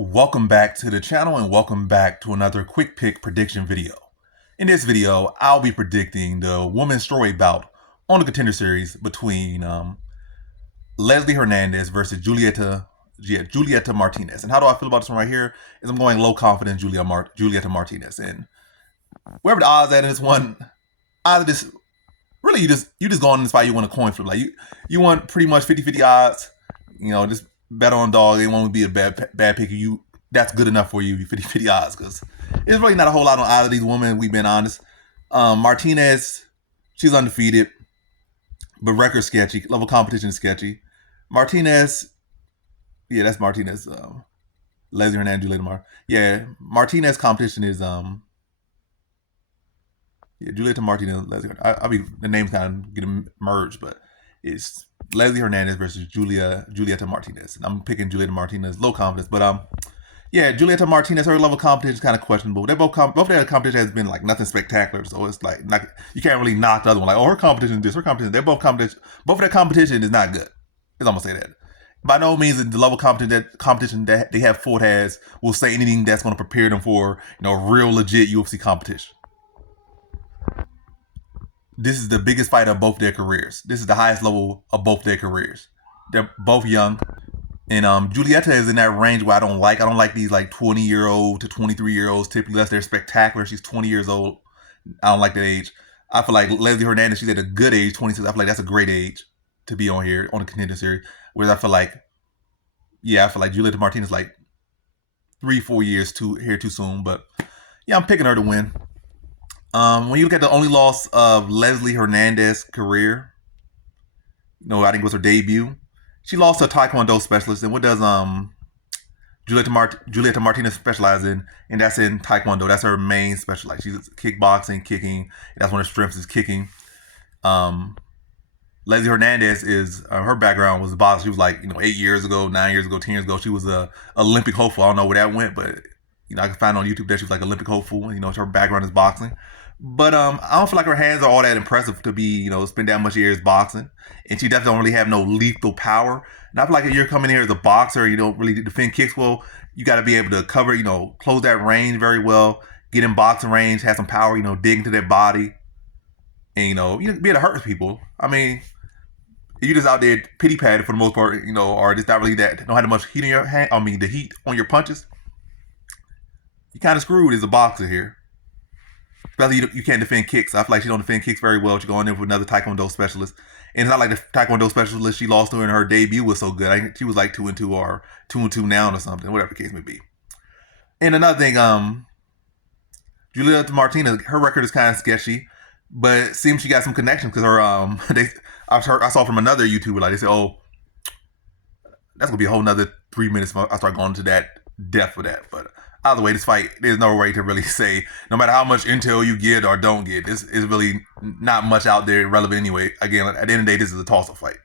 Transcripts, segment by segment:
Welcome back to the channel and welcome back to another quick pick prediction video. In this video, I'll be predicting the women's strawweight bout on the Contender Series between Leslie Hernandez versus Julieta Martinez. And how do I feel about this one right here? Is I'm going low confidence Julieta Martinez. And wherever the odds at in this one, either this really you just go on this fight, you want a coin flip. Like you want pretty much 50-50 odds, just bet on dog. They won't be a bad pick. That's good enough for you, 50-50 odds, because it's really not a whole lot on either of these women. We've been honest. Martinez, she's undefeated, but record sketchy. Level competition is sketchy. Martinez, yeah, that's Martinez. Leslie Hernandez, Julieta Martinez competition is Julieta Martinez, Leslie. The names kind of get merged, but it's Leslie Hernandez versus Julieta Martinez. And I'm picking Julieta Martinez, low confidence, but Julieta Martinez, her level of competition is kind of questionable. They both their competition has been like nothing spectacular, so it's like you can't really knock the other one. Like, oh, her competition is this, her competition. They're both competition. Both of their competition is not good. I'm gonna say that. By no means the level of competition that they have fought has will say anything that's going to prepare them for real legit UFC competition. This is the biggest fight of both their careers. This is the highest level of both their careers. They're both young. And Julieta is in that range where I don't like these like 20-year-old to 23-year-olds. Typically, unless they're spectacular. She's 20 years old. I don't like that age. I feel like Leslie Hernandez, she's at a good age, 26. I feel like that's a great age to be on here on the Contender Series. Whereas I feel like Julieta Martinez like 3-4 years too soon. But yeah, I'm picking her to win. When you look at the only loss of Leslie Hernandez's career, I think it was her debut. She lost to a Taekwondo specialist. And what does Julieta Martinez specialize in? And that's in Taekwondo. That's her main specialty. She's kickboxing, kicking. That's one of her strengths is kicking. Leslie Hernandez is her background was boxing. She was like 8 years ago, 9 years ago, 10 years ago. She was a Olympic hopeful. I don't know where that went, but I can find on YouTube that she was like Olympic hopeful. Her background is boxing. But I don't feel like her hands are all that impressive to be, spend that much years boxing. And she definitely don't really have no lethal power. And I feel like if you're coming here as a boxer, you don't really defend kicks well, you got to be able to cover, close that range very well, get in boxing range, have some power, dig into their body. And, be able to hurt people. I mean, if you're just out there pity patted for the most part, or just not really don't have that much heat in your hand, the heat on your punches, you're kind of screwed as a boxer here. Especially you can't defend kicks. I feel like she don't defend kicks very well. She go in there with another Taekwondo specialist. And it's not like the Taekwondo specialist she lost to in her debut was so good. I think she was like 2-2 or 2-2 now or something, whatever the case may be. And another thing, Julieta Martinez, her record is kind of sketchy, but it seems she got some connections because her I saw from another YouTuber, like they said, oh, that's gonna be a whole nother 3 minutes. I start going into that depth for that, but either way, this fight, there's no way to really say, no matter how much intel you get or don't get, this is really not much out there relevant anyway. Again, at the end of the day, this is a toss-up fight.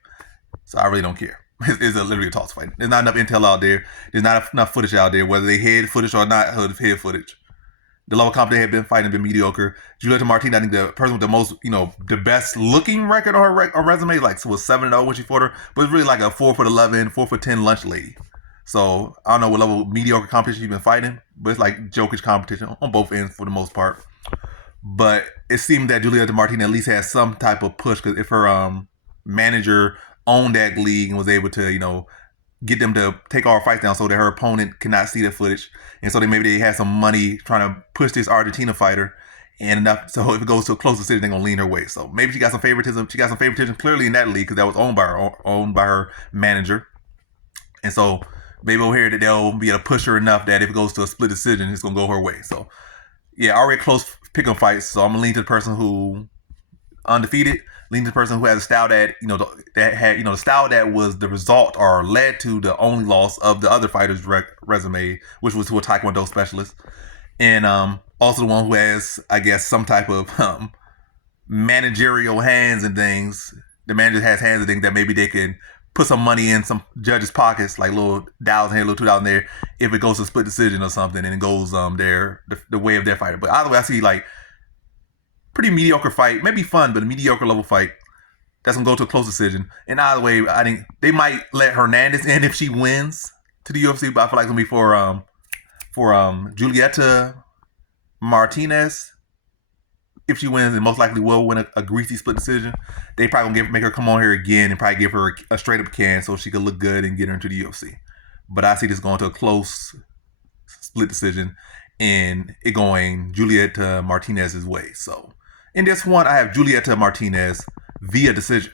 So I really don't care. It's literally a toss-up fight. There's not enough intel out there. There's not enough footage out there, whether they head footage or not head footage. The level of competition have been fighting been mediocre. Julieta Martinez, I think the person with the most, the best looking record on her resume, was 7-0 when she fought her, but it's really like a 4'11", 4'10" lunch lady. So I don't know what level of mediocre competition she's been fighting, but it's like jokish competition on both ends for the most part. But it seemed that Julieta Martinez at least had some type of push, because if her manager owned that league and was able to, get them to take all her fights down so that her opponent cannot see the footage, and so maybe they had some money trying to push this Argentina fighter, and enough so if it goes to a close decision, they're gonna lean her way. So maybe she got some favoritism. She got some favoritism clearly in that league because that was owned by her manager, and so maybe over here that they'll be able to push her enough that if it goes to a split decision, it's going to go her way. So, yeah, already close pick-em fights. So I'm going to lean to the person who undefeated, lean to the person who has a style that, the style that was the result or led to the only loss of the other fighter's resume, which was to a Taekwondo specialist. And also the one who has, I guess, some type of managerial hands and things. The manager has hands and things that maybe they can put some money in some judges' pockets, like little $1,000 here, little $2,000 there, if it goes to split decision or something, and it goes the way of their fighter. But either way, I see like pretty mediocre fight, maybe fun, but a mediocre level fight that's gonna go to a close decision. And either way, I think they might let Hernandez in if she wins. to the UFC, but I feel like it's gonna be for Julieta Martinez. If she wins, and most likely will win a greasy split decision, they probably gonna make her come on here again and probably give her a straight up can so she could look good and get her into the UFC. But I see this going to a close split decision and it going Julieta Martinez's way. So in this one, I have Julieta Martinez via decision.